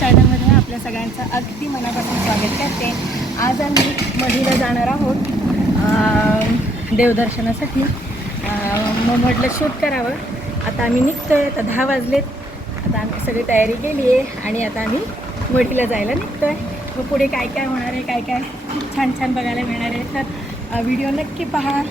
चॅनलमध्ये आपल्या सगळ्यांचं अगदी मनापासून स्वागत करते. आज आम्ही मधीला जाणार आहोत देवदर्शनासाठी. मग म्हटलं शूट करावं. आता आम्ही निघतो आहे आता दहा वाजलेत. आता आम्ही सगळी तयारी केली आहे आणि आता आम्ही मढीला जायला निघतो आहे मग पुढे काय काय होणार आहे काय काय खूप छान छान बघायला मिळणार आहे तर व्हिडिओ नक्की पहा.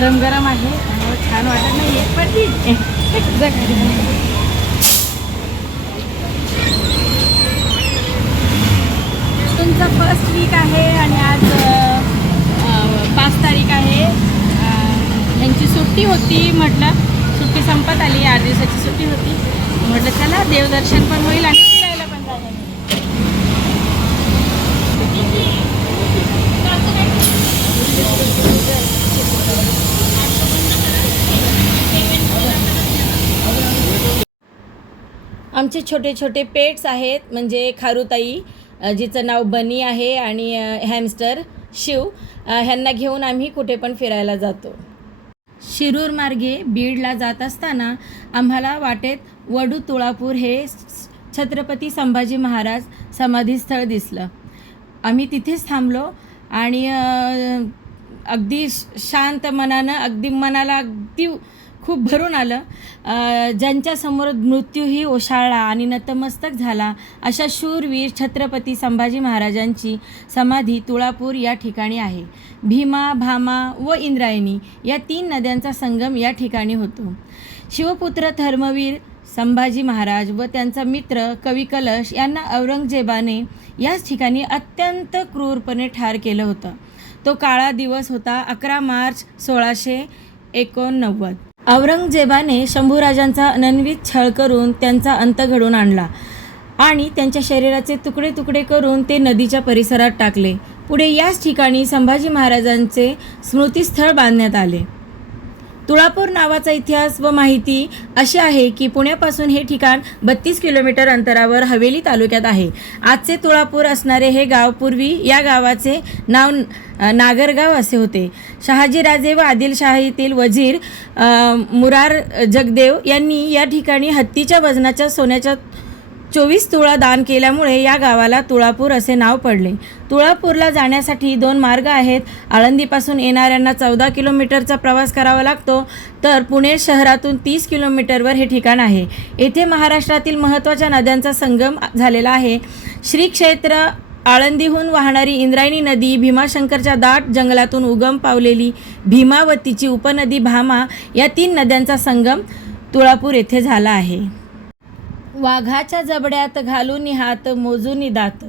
गरम गरम आहे. त्यामुळे छान वाटत नाही. एक पण ठीक आहे तुमचा फर्स्ट वीक आहे आणि आज पाच तारीख आहे. यांची सुट्टी होती म्हटलं. सुट्टी संपत आली. आठ दिवसाची सुट्टी होती. म्हटलं चला देवदर्शन पण होईल आणि फिरायला पण जायला मिळेल. आमचे छोटे छोटे पेट्स आहेत म्हणजे खारुताई जिचं नाव बनी आहे आणि हॅमस्टर शिव ह्यांना घेऊन आम्ही कुठे पण फिरायला जातो. शिरूर मार्गे बीडला जात असताना आम्हाला वाटेत वडू तुळापूर हे छत्रपती संभाजी महाराज समाधीस्थळ दिसलं. आम्ही तिथेच थांबलो आणि अगदी श- शांत मनानं अगदी मनाला अगदी खूप भरून आलं. ज्यांच्यासमोर मृत्यूही ओशाळला आणि नतमस्तक झाला अशा शूरवीर छत्रपती संभाजी महाराजांची समाधी तुळापूर या ठिकाणी आहे. भीमा भामा व इंद्रायणी या तीन नद्यांचा संगम या ठिकाणी होतो. शिवपुत्र धर्मवीर संभाजी महाराज व त्यांचा मित्र कवी कलश यांना औरंगजेबाने याच ठिकाणी अत्यंत क्रूरपणे ठार केलं होतं. तो काळा दिवस होता अकरा मार्च सोळाशे एकोणनव्वद. औरंगजेबाने शंभूराजांचा अनन्वित छळ करून त्यांचा अंत घडवून आणला आणि त्यांच्या शरीराचे तुकडे तुकडे करून ते नदीच्या परिसरात टाकले. पुढे याच ठिकाणी संभाजी महाराजांचे स्मृतीस्थळ बांधण्यात आले. तुळापूर नावाचा इतिहास व माहिती अशी आहे की पुण्यापासून हे ठिकाण बत्तीस किलोमीटर अंतरावर हवेली तालुक्यात आहे. आजचे तुळापूर असणारे हे गाव पूर्वी या गावाचे नाव नागरगाव असे होते. शहाजीराजे व आदिलशाहीतील वजीर मुरार जगदेव यांनी या ठिकाणी हत्तीच्या वजनाच्या सोन्याच्या चोवीस तुळा दान केल्यामुळे या गावाला तुळापूर असे नाव पडले. तुळापूरला जाण्यासाठी दोन मार्ग आहेत. आळंदीपासून येणाऱ्यांना चौदा किलोमीटरचा प्रवास करावा लागतो. तर पुणे शहरातून तीस किलोमीटरवर हे ठिकाण आहे. येथे महाराष्ट्रातील महत्त्वाच्या नद्यांचा संगम झालेला आहे. श्री क्षेत्र आळंदीहून वाहणारी इंद्रायणी नदी भीमाशंकरच्या दाट जंगलातून उगम पावलेली भीमावतीची उपनदी भामा या तीन नद्यांचा संगम तुळापूर येथे झाला आहे. वाघाच्या जबड्यात घालून हात मोजून दात.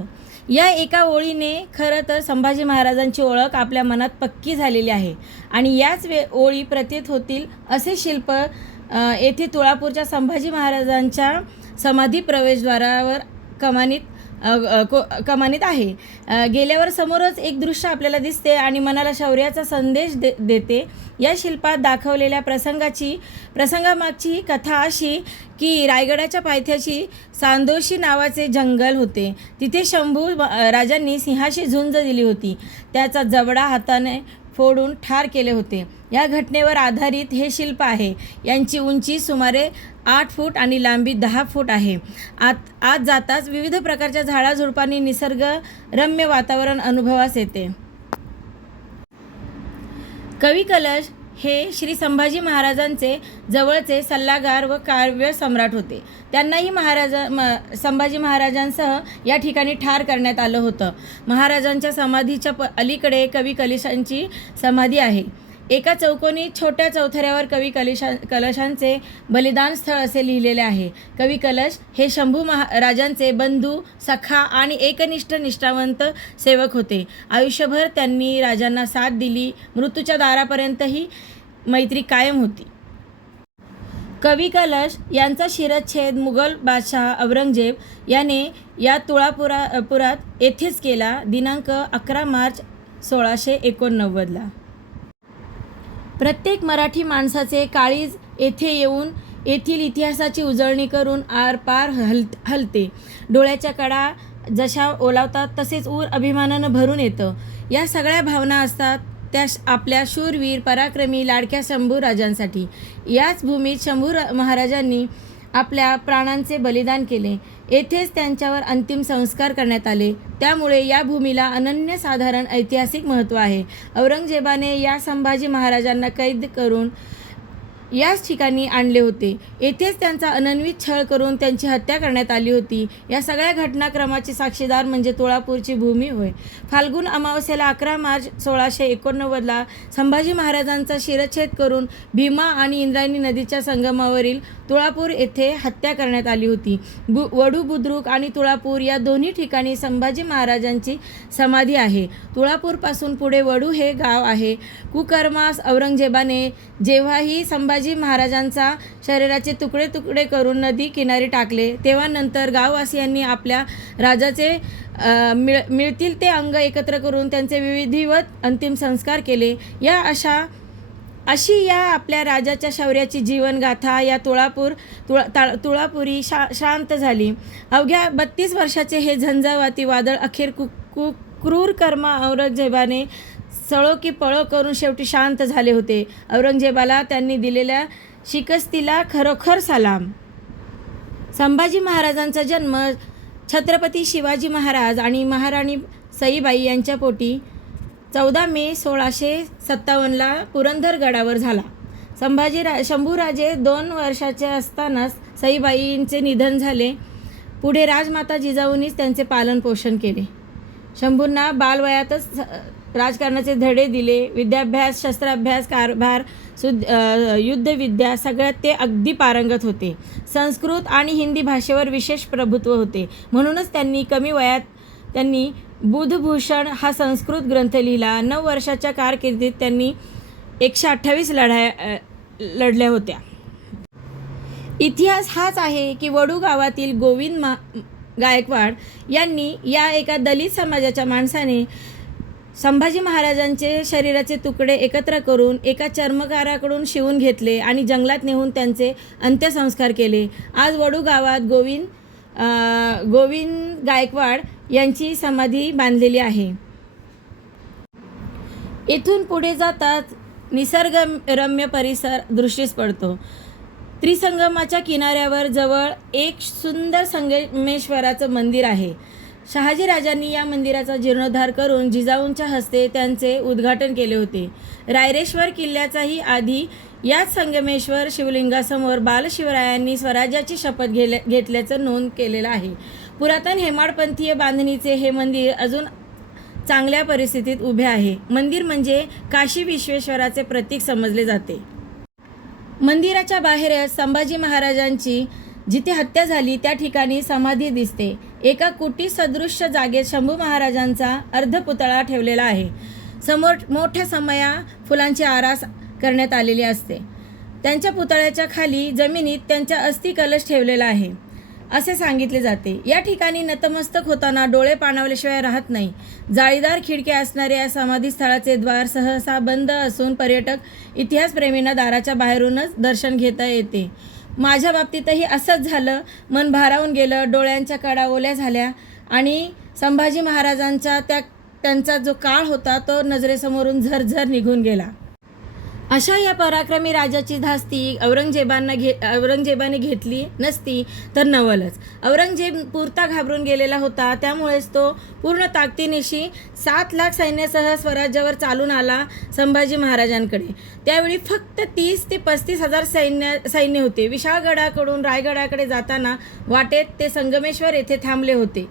या एका ओळीने खरं तर संभाजी महाराजांची ओळख आपल्या मनात पक्की झालेली आहे. आणि याच वे ओळी प्रतीत होतील असे शिल्प येथे तुळापूरच्या संभाजी महाराजांच्या समाधी प्रवेशद्वारावर कमानीत कमानीत आहे. गेल्यावर समोरच एक दृश्य आपल्याला दिसते आणि मनाला शौर्याचा संदेश दे देते. या शिल्पात दाखवलेल्या प्रसंगाची प्रसंगामागची कथा अशी की रायगडाच्या पायथ्याशी सांदोशी नावाचे जंगल होते. तिथे शंभू राजांनी सिंहाशी झुंज दिली होती. त्याचा जबडा हाताने फोडून ठार केले होते. या घटनेवर आधारित हे शिल्प आहे. यांची उंची सुमारे आठ फूट आणि लांबी दहा फूट आहे. आत आत जाताच विविध प्रकारच्या झाडाझुडपांनी निसर्ग रम्य वातावरण अनुभवास येते. कवी कलश हे श्री संभाजी महाराजांचे जवळचे सल्लागार व काव्य सम्राट होते. त्यांनाही महाराजा म संभाजी महाराजांसह या ठिकाणी ठार करण्यात आलं होतं. महाराजांच्या समाधीच्या प अलीकडे कवी कलिशांची समाधी आहे. एका चौकोनी छोट्या चौथऱ्यावर कवी कलिशा कलशांचे बलिदान स्थळ असे लिहिलेले आहे. कवी कलश हे शंभू महा राजांचे बंधू सखा आणि एकनिष्ठ निष्ठावंत सेवक होते. आयुष्यभर त्यांनी राजांना साथ दिली. मृत्यूच्या दारापर्यंतही मैत्री कायम होती. कवी कलश यांचा शिरच्छेद मुघल बादशाह औरंगजेब याने या तुळापुरा पुरात येथेच केला. दिनांक अकरा मार्च सोळाशे एकोणनव्वदला. प्रत्येक मराठी माणसाचे काळीज येथे येऊन येथील इतिहासाची उजळणी करून आरपार हल हलते डोळ्याच्या कडा जशा ओलावतात तसेच ऊर अभिमानानं भरून येतं. या सगळ्या भावना असतात त्या श- आपल्या शूरवीर पराक्रमी लाडक्या शंभू राजांसाठी याच भूमीत शंभू रा- महाराजांनी आपल्या प्राणांचे बलिदान केले. येथेच त्यांच्यावर अंतिम संस्कार करण्यात आले. त्यामुळे या भूमीला अनन्यसाधारण ऐतिहासिक महत्त्व आहे. औरंगजेबाने या संभाजी महाराजांना कैद करून याच ठिकाणी आणले होते. येथेच त्यांचा अनन्वित छळ करून त्यांची हत्या करण्यात आली होती. या सगळ्या घटनाक्रमाचे साक्षीदार म्हणजे तुळापूरची भूमी होय. फाल्गुन अमावस्येला अकरा मार्च सोळाशे एकोणनव्वदला संभाजी महाराजांचा शिरच्छेद करून भीमा आणि इंद्रायणी नदीच्या संगमावरील तुळापूर येथे हत्या करण्यात आली होती. बु वडू बुद्रुक आणि तुळापूर या दोन्ही ठिकाणी संभाजी महाराजांची समाधी आहे. तुळापूरपासून पुढे वडू हे गाव आहे. कुकर्मास औरंगजेबाने जेव्हाही संभाजी शिवाजी महाराजांचा शरीराचे तुकडे तुकडे करून नदी किनारी टाकले. तेव्हा नंतर गाववासियांनी आपल्या राजाचे मिळ मिळतील ते अंग एकत्र करून त्यांचे विविधिवत अंतिम संस्कार केले. या अशा अशी या आपल्या राजाच्या शौर्याची जीवनगाथा या तुळापूर तुळा ता तुळापुरी शा शांत झाली. अवघ्या बत्तीस वर्षाचे हे झंझावाती वादळ अखेर कु कु क्रूर कर्मा औरंगजेबाने सळो की पळो करून शेवटी शांत झाले होते. औरंगजेबाला त्यांनी दिलेल्या शिकस्तीला खरोखर सलाम. संभाजी महाराजांचा जन्म छत्रपती शिवाजी महाराज आणि महाराणी सईबाई यांच्या पोटी चौदा मे सोळाशे सत्तावन्नला पुरंदरगडावर झाला. संभाजी रा शंभूराजे दोन वर्षाचे असतानाच सईबाईंचे निधन झाले. पुढे राजमाता जिजाऊनीच त्यांचे पालनपोषण केले. शंभूंना बालवयातच राजकारणाचे धडे दिले विद्याभ्यास शस्त्राभ्यास कारभार सुद युद्धविद्या सगळ्यात ते अगदी पारंगत होते. संस्कृत आणि हिंदी भाषेवर विशेष प्रभुत्व होते. म्हणूनच त्यांनी कमी वयात त्यांनी बुधभूषण हा संस्कृत ग्रंथ लिहिला. नऊ वर्षाच्या कारकिर्दीत त्यांनी एकशे अठ्ठावीस लढाया लढल्या होत्या. इतिहास हाच आहे की वडू गावातील गोविंद मा गायकवाड यांनी या एका दलित समाजाच्या माणसाने संभाजी महाराजांचे शरीराचे तुकडे एकत्र करून एका चर्मकाराकडून शिवून घेतले आणि जंगलात नेऊन त्यांचे अंत्यसंस्कार केले. आज वडू गावात गोविंद गोविंद गायकवाड यांची समाधी बांधलेली आहे. इथून पुढे जाताच निसर्गरम्य परिसर दृष्टीस पडतो. त्रिसंगमाच्या किनाऱ्यावर जवळ एक सुंदर संगमेश्वराचं मंदिर आहे. शहाजी राजांनी या मंदिराचा जीर्णोद्धार करून जिजाऊंच्या हस्ते त्यांचे उद्घाटन केले होते. रायरेश्वर किल्ल्याचाही आधी याच संगमेश्वर शिवलिंगासमोर बालशिवरायांनी स्वराज्याची शपथ घेले घेतल्याचं नोंद केलेलं आहे. पुरातन हेमाडपंथीय बांधणीचे हे मंदिर अजून चांगल्या परिस्थितीत उभे आहे. मंदिर म्हणजे काशी विश्वेश्वराचे प्रतीक समजले जाते. मंदिराच्या बाहेरच संभाजी महाराजांची जिथे हत्या झाली त्या ठिकाणी समाधी दिसते. एका कुटी सदृश्य जागेत शंभू महाराजांचा अर्धपुतळा ठेवलेला आहे. समोर मोठ्या समया फुलांची आरास करण्यात आलेली असते. त्यांच्या पुतळ्याच्या खाली जमिनीत त्यांच्या अस्थि कलश ठेवलेला आहे. असे सांगितले जाते. या ठिकाणी नतमस्तक होताना डोळे पाणावल्याशिवाय राहत नाही. जाळीदार खिडक्या असणाऱ्या या समाधीस्थळाचे द्वार सहसा बंद असून पर्यटक इतिहासप्रेमींना दाराच्या बाहेरूनच दर्शन घेता येते. माझ्या बाबतीतही असंच झालं. मन भारावून गेलं डोळ्यांच्या कडा ओल्या झाल्या आणि संभाजी महाराजांचा त्या त्यांचा जो काळ होता तो नजरेसमोरून झरझर निघून गेला. अशा या पराक्रमी राजाची धास्ती औरंगजेबांना घे औरंगजेबाने घेतली नसती तर नवलच. औरंगजेब पुरता घाबरून गेलेला होता. त्यामुळेच तो पूर्ण ताकदीनिशी सात लाख सैन्यासह स्वराज्यावर चालून आला संभाजी महाराजांकडे. त्यावेळी फक्त तीस ते पस्तीस हजार सैन्य सैन्य होते. विशाळगडाकडून रायगडाकडे जाताना वाटेत ते संगमेश्वर येथे थांबले होते.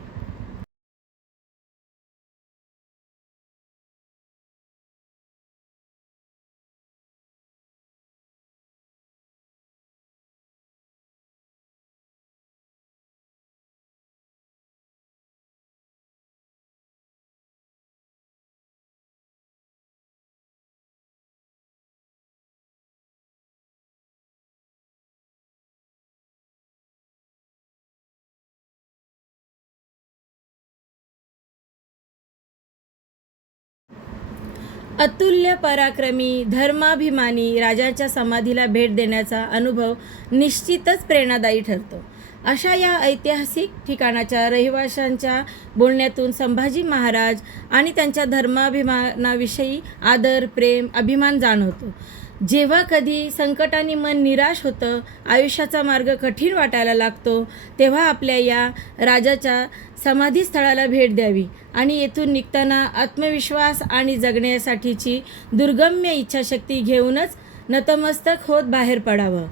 अतुल्य पराक्रमी धर्माभिमानी राजाच्या समाधीला भेट देण्याचा अनुभव निश्चितच प्रेरणादायी ठरतो. अशा या ऐतिहासिक ठिकाणाच्या रहिवाशांच्या बोलण्यातून संभाजी महाराज आणि त्यांच्या धर्माभिमानाविषयी आदर प्रेम अभिमान जाणवतो. जेव्हा कधी संकटाने मन निराश होतं आयुष्याचा मार्ग कठीण वाटायला लागतो तेव्हा आपल्या या राजाच्या समाधीस्थळाला भेट द्यावी आणि येथून निघताना आत्मविश्वास आणि जगण्यासाठीची दुर्गम्य इच्छाशक्ती घेऊनच नतमस्तक होत बाहेर पडावं.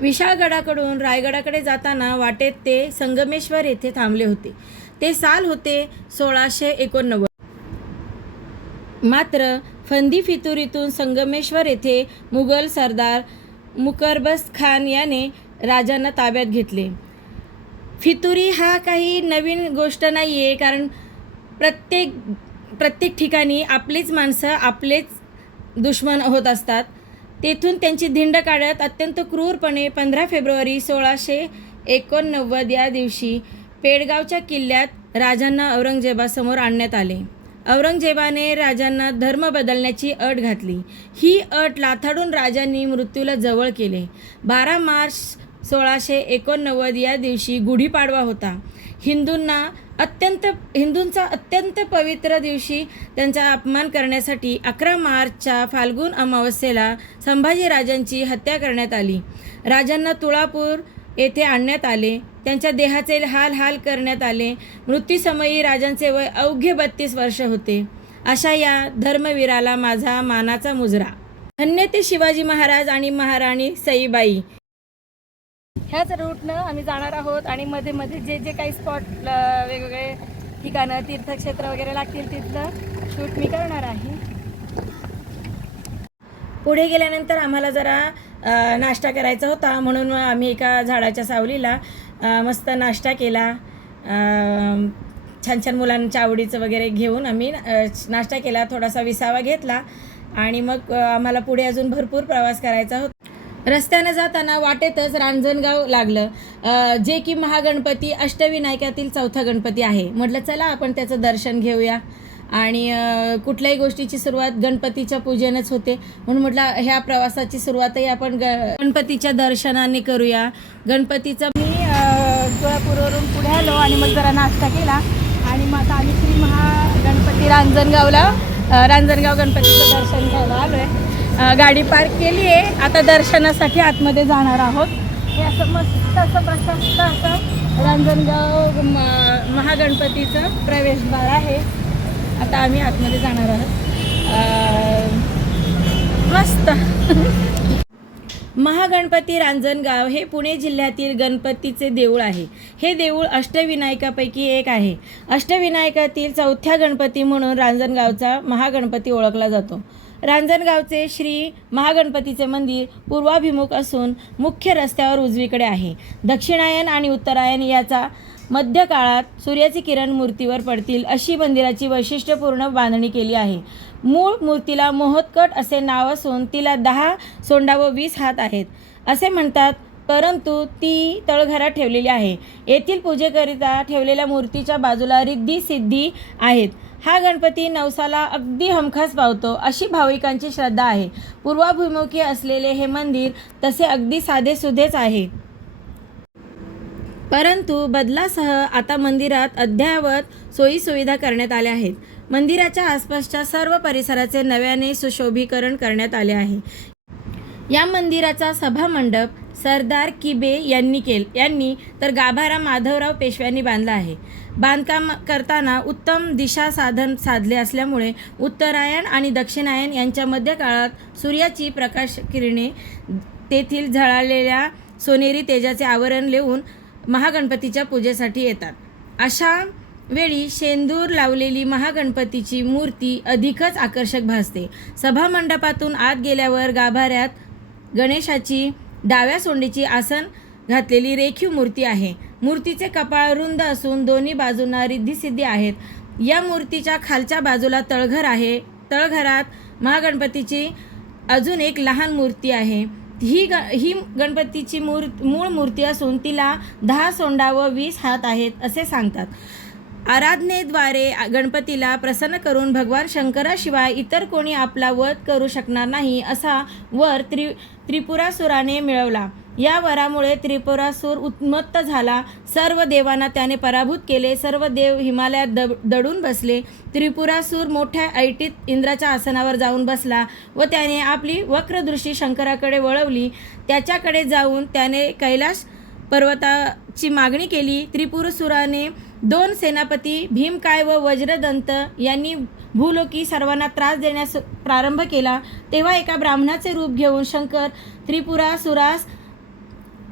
विशाळगडाकडून रायगडाकडे जाताना वाटेत ते संगमेश्वर येथे थांबले होते. ते साल होते सोळाशे एकोणनव्वद. मात्र फंदी फितुरीतून संगमेश्वर येथे मुघल सरदार मुकरबस खान याने राजांना ताब्यात घेतले. फितुरी हा काही नवीन गोष्ट नाही आहे कारण प्रत्येक प्रत्येक ठिकाणी आपलीच माणसं आपलेच दुश्मन होत असतात. तेथून त्यांची धिंड काढत अत्यंत क्रूरपणे पंधरा फेब्रुवारी सोळाशे एकोणनव्वद या दिवशी पेडगावच्या किल्ल्यात राजांना औरंगजेबासमोर आणण्यात आले. औरंगजेबाने राजांना धर्म बदलण्याची अट घातली. ही अट लाथाडून राजांनी मृत्यूला जवळ केले. बारा मार्च सोळाशे एकोणनव्वद या दिवशी गुढीपाडवा होता. हिंदूंना अत्यंत हिंदूंचा अत्यंत पवित्र दिवशी त्यांचा अपमान करण्यासाठी अकरा मार्चच्या फाल्गुन अमावस्येला संभाजीराजांची हत्या करण्यात आली. राजांना तुळापूर येथे आणण्यात आले. त्यांच्या देहाचे हाल हाल करण्यात आले. मृत्यूसमयी राजांचे वय अवघे बत्तीस वर्ष होते. अशा या धर्मवीराला माझा मानाचा मुजरा. धन्य ते शिवाजी महाराज आणि महाराणी सईबाई. ह्याच रूटनं आम्ही जाणार आहोत आणि मध्ये मध्ये जे जे काही स्पॉट वेगवेगळे ठिकाणं तीर्थक्षेत्र वगैरे लागतील तिथलं शूट मी करणार आहे. पुढे गेल्यानंतर आम्हाला जरा नाश्ता करायचा होता म्हणून आम्ही एका झाडाच्या सावलीला मस्त नाश्ता केला. छान छान मुलांच्या आवडीचं वगैरे घेऊन आम्ही नाश्ता केला थोडासा विसावा घेतला आणि मग आम्हाला पुढे अजून भरपूर प्रवास करायचा होता. रस्त्यानं जाताना वाटेतच रांजणगाव लागलं. जे की महागणपती अष्टविनायकातील चौथा गणपती आहे. म्हटलं चला आपण त्याचं दर्शन घेऊया. आणि कुठल्याही गोष्टीची सुरुवात गणपतीच्या पूजेनंच होते. म्हणून म्हटलं ह्या प्रवासाची सुरुवातही आपण ग गणपतीच्या दर्शनाने करूया. गणपतीचं मी तुळापूरवरून पुढे आलो आणि मग जरा नाश्ता केला. आणि मग आता आम्ही श्री महागणपती रांजणगावला रांजणगाव गणपतीचं दर्शन घ्यायला आलो आहे गाडी पार्क केली आहे. आता दर्शनासाठी आतमध्ये जाणार आहोत. हे असं मस्त असं प्रशस्त असं रांजणगाव म- महागणपतीचं प्रवेशद्वार आहे. आता आम्ही आतमध्ये जाणार आहोत. मस्त. महागणपती रांजणगाव हे पुणे जिल्ह्यातील गणपतीचे देऊळ आहे. हे देऊळ अष्टविनायकापैकी एक आहे. अष्टविनायकातील चौथ्या गणपती म्हणून रांजणगावचा महागणपती ओळखला जातो. रांजणगावचे श्री महागणपतीचे मंदिर पूर्वाभिमुख असून मुख्य रस्त्यावर उजवीकडे आहे. दक्षिणायन आणि उत्तरायण याचा मध्य काळात सूर्याचे किरण मूर्तीवर पडतील अशी मंदिराची वैशिष्ट्यपूर्ण बांधणी केली आहे. मूळ मूर्तीला मोहोत्कट असे नाव असून तिला दहा सोंडा व वीस हात आहेत. असे म्हणतात परंतु ती तळघरात ठेवलेली आहे. येथील पूजेकरिता ठेवलेल्या मूर्तीच्या बाजूला रिद्धी सिद्धी आहेत. हा गणपती नवसाला अगदी हमखास पावतो अशी भाविकांची श्रद्धा आहे. पूर्वाभिमुखी असलेले हे मंदिर तसे अगदी साधेसुधेच आहे. परंतु बदलासह आता मंदिरात अद्ययावत सोयीसुविधा करण्यात आल्या आहेत. मंदिराच्या आसपासच्या सर्व परिसराचे नव्याने सुशोभीकरण करण्यात आले आहे. या मंदिराचा सभामंडप सरदार किबे यांनी केल यांनी तर गाभारा माधवराव पेशव्यांनी बांधला आहे. बांधकाम करताना उत्तम दिशा साधन साधले असल्यामुळे उत्तरायण आणि दक्षिणायन यांच्या मध्यकाळात सूर्याची प्रकाश किरणे तेथील झळालेल्या सोनेरी तेजाचे आवरण लिहून महागणपतीच्या पूजेसाठी येतात. अशा वेळी शेंदूर लावलेली महागणपतीची मूर्ती अधिकच आकर्षक भासते. सभामंडपातून आत गेल्यावर गाभाऱ्यात गणेशाची डाव्या सोंडीची आसन घातलेली रेखीव मूर्ती आहे. मूर्तीचे कपाळ रुंद असून दोन्ही बाजूंना रिद्धिसिद्धी आहेत. या मूर्तीच्या खालच्या बाजूला तळघर आहे. तळघरात महागणपतीची अजून एक लहान मूर्ती आहे. ही ग ही गणपतीची मूर मूळ मूर्ती असून तिला दहा सोंडा व वीस हात आहेत असे सांगतात. आराधनेद्वारे गणपतीला प्रसन्न करून भगवान शंकराशिवाय इतर कोणी आपला वध करू शकणार नाही असा वर त्रि त्रिपुरासुराने मिळवला. या वरामुळे त्रिपुरासूर उन्मत्त झाला. सर्व देवांना त्याने पराभूत केले. सर्व देव हिमालयात दब दडून बसले. त्रिपुरासूर मोठ्या ऐटीत इंद्राच्या आसनावर जाऊन बसला व त्याने आपली वक्रदृष्टी शंकराकडे वळवली. त्याच्याकडे जाऊन त्याने कैलाश पर्वताची मागणी केली. त्रिपुरसुराने दोन सेनापती भीमकाय व वज्रदंत यांनी भूलोकी सर्वांना त्रास देण्यास प्रारंभ केला तेव्हा एका ब्राह्मणाचे रूप घेऊन शंकर त्रिपुरासुरास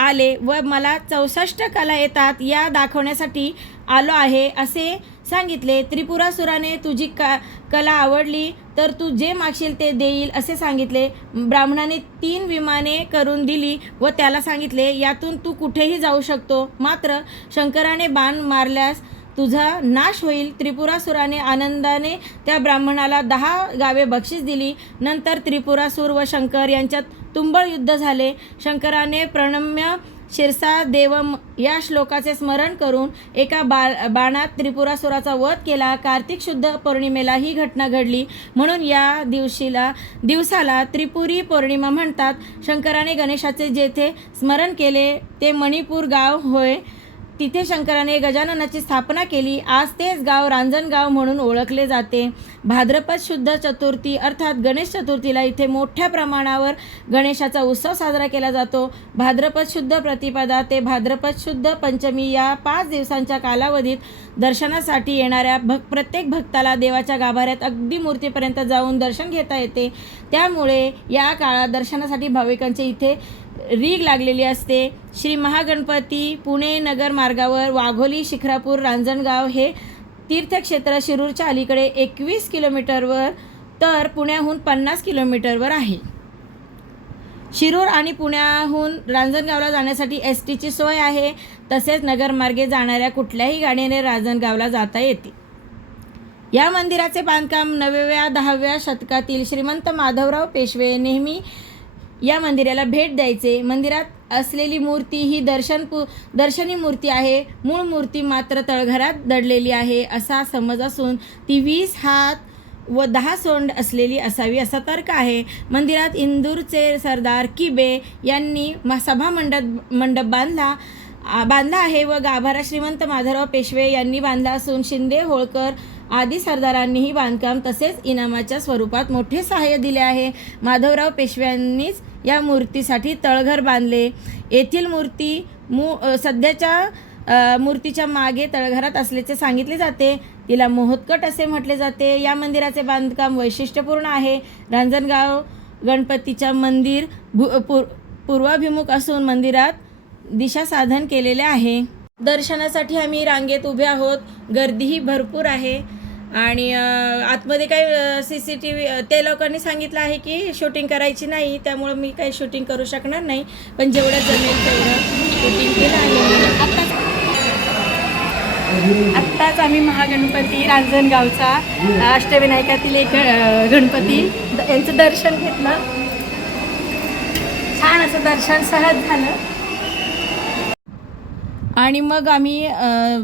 आले व मला चौसष्ट कला येतात या दाखवण्यासाठी आलो आहे असे सांगितले. त्रिपुरासुराने तुझी का कला आवडली तर तू जे मागशील ते देईल असे सांगितले. ब्राह्मणाने तीन विमाने करून दिली व त्याला सांगितले यातून तू कुठेही जाऊ शकतो. मात्र शंकराने बाण मारल्यास तुझा नाश होईल. त्रिपुरासुराने आनंदाने त्या ब्राह्मणाला दहा गावे बक्षीस दिली. नंतर त्रिपुरासूर व शंकर यांच्यात तुंबळ युद्ध झाले. शंकराने प्रणम्य शिरसा देवम या श्लोकाचे स्मरण करून एका बा बाणात त्रिपुरासुराचा वध केला. कार्तिक शुद्ध पौर्णिमेला ही घटना घडली. म्हणून या दिवशीला दिवसाला त्रिपुरी पौर्णिमा म्हणतात. शंकराने गणेशाचे जेथे स्मरण केले ते मणिपूर गाव होय. तिथे शंकराने गजाननाची स्थापना केली. आज तेच गाव रांजणगाव म्हणून ओळखले जाते. भाद्रपद शुद्ध चतुर्थी अर्थात गणेश चतुर्थीला इथे मोठ्या प्रमाणावर गणेशाचा उत्सव साजरा केला जातो. भाद्रपद शुद्ध प्रतिपदा ते भाद्रपद शुद्ध पंचमी या पाच दिवसांच्या कालावधीत दर्शनासाठी येणाऱ्या भक प्रत्येक भक्ताला देवाच्या गाभाऱ्यात अगदी मूर्तीपर्यंत जाऊन दर्शन घेता येते. त्यामुळे या काळात दर्शनासाठी भाविकांचे इथे रीग लागलेली असते. श्री महागणपती पुणे नगर मार्गावर वाघोली शिखरापूर रांजणगाव हे तीर्थक्षेत्र शिरूरच्या अलीकडे एकवीस किलोमीटरवर तर पुण्याहून पन्नास किलोमीटरवर आहे. शिरूर आणि पुण्याहून रांजणगावला जाण्यासाठी एस टीची सोय आहे. तसेच नगरमार्गे जाणाऱ्या कुठल्याही गाडीने रांजणगावला जाता येते. या मंदिराचे बांधकाम नवव्या दहाव्या शतकातील श्रीमंत माधवराव पेशवे नेहमी या मंदिराला भेट द्यायचे. मंदिरात असलेली मूर्ती ही दर्शन पु दर्शनी मूर्ती आहे. मूळ मूर्ती मात्र तळघरात दडलेली आहे असा समज असून ती वीस हात व दहा सोंड असलेली असावी असा तर्क आहे. मंदिरात इंदूरचे सरदार किबे यांनी म सभा मंडप मंडप बांधला बांधला आहे व गाभारा श्रीमंत माधवराव पेशवे यांनी बांधला असून शिंदे होळकर आदी सरदारांनीही बांधकाम तसेच इनामाच्या स्वरूपात मोठे सहाय्य दिले आहे. माधवराव पेशव्यांनीच या मूर्तीसाठी तळघर बांधले. येथील मूर्ती मू सध्याच्या मूर्तीच्या मागे तळघरात असल्याचे सांगितले जाते. तिला मोहत्कट असे म्हटले जाते. या मंदिराचे बांधकाम वैशिष्ट्यपूर्ण आहे. रांजणगाव गणपतीच्या मंदिर भू पूर पूर्वाभिमुख असून मंदिरात दिशा साधन केलेले आहे. दर्शनासाठी आम्ही रांगेत उभे आहोत. गर्दीही भरपूर आहे. आणि आतमध्ये काही सी सी टी व्ही ते लोकांनी सांगितलं आहे की शूटिंग करायची नाही त्यामुळं मी काही शूटिंग करू शकणार नाही. पण जेवढं जमेल तेवढं शूटिंग केलं आहे. आत्ताच आत्ताच आम्ही महागणपती रांजणगावचा अष्टविनायकातील एक गणपती द- यांचं दर्शन घेतलं. छान असं दर्शन सहज झालं. आणि मग आम्ही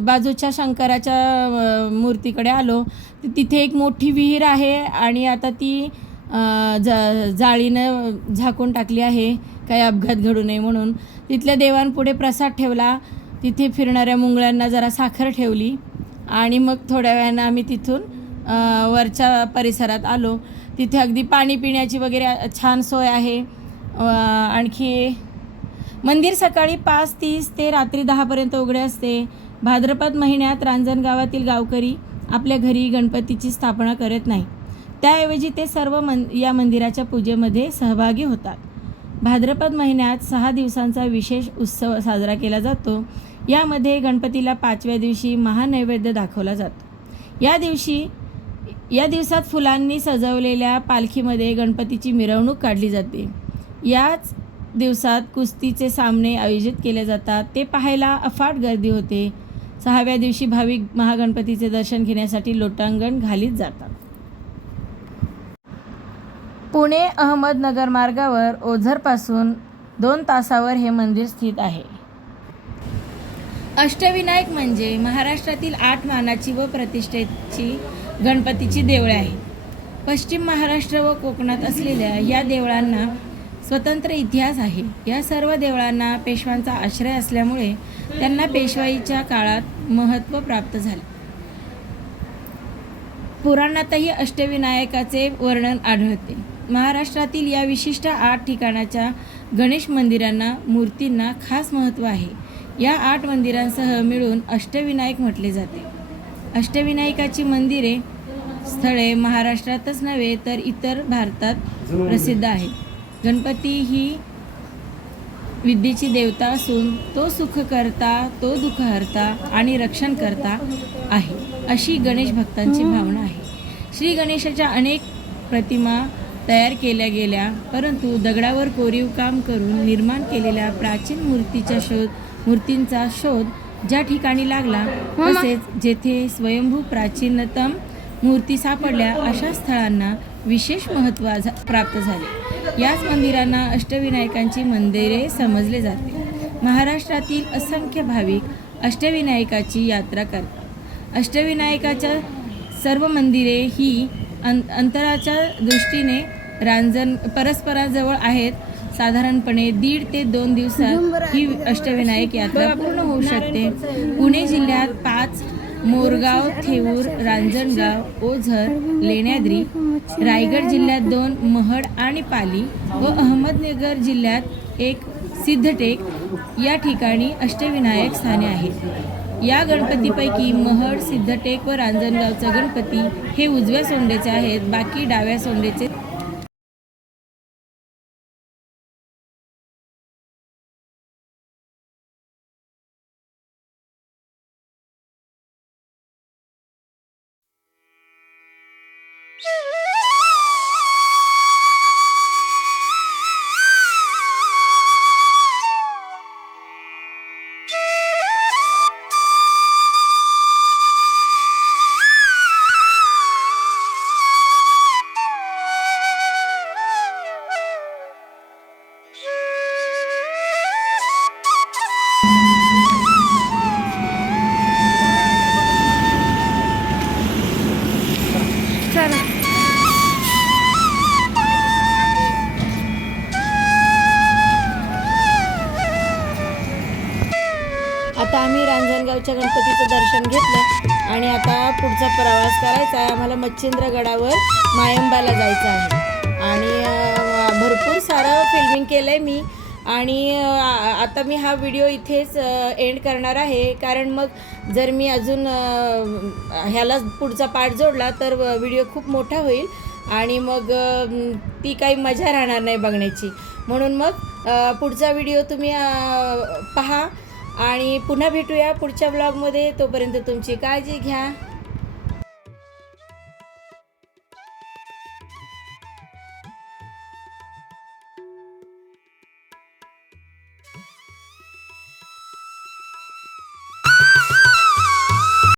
बाजूच्या शंकराच्या मूर्तीकडे आलो. तिथे एक मोठी विहीर आहे आणि आता ती जा जाळीनं झाकून टाकली आहे. काही अपघात घडू नये म्हणून. तिथल्या देवांपुढे प्रसाद ठेवला. तिथे फिरणाऱ्या मुंगळ्यांना जरा साखर ठेवली. आणि मग थोड्या वेळानं आम्ही तिथून वरच्या परिसरात आलो. तिथे अगदी पाणी पिण्याची वगैरे छान सोय आहे. आणखी मंदिर सकाळी पाच तीस ते रात्री दहापर्यंत उघडे असते. भाद्रपद महिन्यात रांजणगावातील गावकरी आपल्या घरी गणपतीची स्थापना करत नाही. त्याऐवजी ते सर्व मन या मंदिराच्या पूजेमध्ये सहभागी होतात. भाद्रपद महिन्यात सहा दिवसांचा विशेष उत्सव साजरा केला जातो. यामध्ये गणपतीला पाचव्या दिवशी महानैवेद्य दाखवला जातो. या दिवशी या दिवसात फुलांनी सजवलेल्या पालखीमध्ये गणपतीची मिरवणूक काढली जाते. याच दिवसात कुस्तीचे सामने आयोजित केले जातात. ते पाहायला अफाट गर्दी होते. सहाव्या दिवशी भाविक महागणपतीचे दर्शन घेण्यासाठी लोटांगण घालीत जातात. पुणे अहमदनगर मार्गावर ओझरपासून दोन तासावर हे मंदिर स्थित आहे. अष्टविनायक म्हणजे महाराष्ट्रातील आठ मानाची व प्रतिष्ठेची गणपतीची देवळे आहेत. पश्चिम महाराष्ट्र व कोकणात असलेल्या या देवळांना स्वतंत्र इतिहास आहे. या सर्व देवळांना पेशवांचा आश्रय असल्यामुळे त्यांना पेशवाईच्या काळात महत्त्व प्राप्त झाले. पुराणातही अष्टविनायकाचे वर्णन आढळते. महाराष्ट्रातील या विशिष्ट आठ ठिकाणाच्या गणेश मंदिरांना मूर्तींना खास महत्त्व आहे. या आठ मंदिरांसह मिळून अष्टविनायक म्हटले जाते. अष्टविनायकाची मंदिरे स्थळे महाराष्ट्रातच नव्हे तर इतर भारतात प्रसिद्ध आहेत. गणपती ही विद्येची देवता असून तो सुख करता तो दुःख हरता आणि रक्षण करता आहे अशी गणेश भक्तांची भावना आहे. श्री गणेशाच्या अनेक प्रतिमा तयार केल्या गेल्या परंतु दगडावर कोरीव काम करून निर्माण केलेल्या प्राचीन मूर्तीच्या शोध मूर्तींचा शोध ज्या ठिकाणी लागला तसेच जेथे स्वयंभू प्राचीनतम मूर्ती सापडल्या अशा स्थळांना विशेष महत्त्व झा- प्राप्त झाले. याच मंदिरांना अष्टविनायकांची मंदिरे समजले जाते. महाराष्ट्रातील असंख्य भाविक अष्टविनायकाची यात्रा करतात. अष्टविनायकाच्या सर्व मंदिरे ही अं अंतराच्या दृष्टीने रांजण परस्पराजवळ आहेत. साधारणपणे दीड ते दोन दिवसात ही अष्टविनायक यात्रा पूर्ण होऊ शकते. पुणे जिल्ह्यात पाच मोरगाव थेऊर रांजणगाव ओझर लेण्याद्री रायगड जिल्ह्यात दोन महड आणि पाली व अहमदनगर जिल्ह्यात एक सिद्धटेक या ठिकाणी अष्टविनायक स्थाने आहेत. या गणपतीपैकी महड सिद्धटेक व रांजणगावचा गणपती हे उजव्या सोंडेचे आहेत बाकी डाव्या सोंडेचे आणि आता पुढचा प्रवास करायचा आहे. आम्हाला मच्छिंद्रगडावर मायंबाला जायचं आहे. आणि भरपूर सारं फिल्मिंग केलं आहे मी. आणि आता मी हा व्हिडिओ इथेच एंड करणार आहे. कारण मग जर मी अजून ह्याला पुढचा पार्ट जोडला तर व्हिडिओ खूप मोठा होईल. आणि मग ती काही मजा राहणार नाही बघण्याची. म्हणून मग पुढचा व्हिडिओ तुम्ही पहा. आणि पुन्हा भेटूया पुढच्या ब्लॉगमध्ये तोपर्यंत तुमची काळजी घ्या.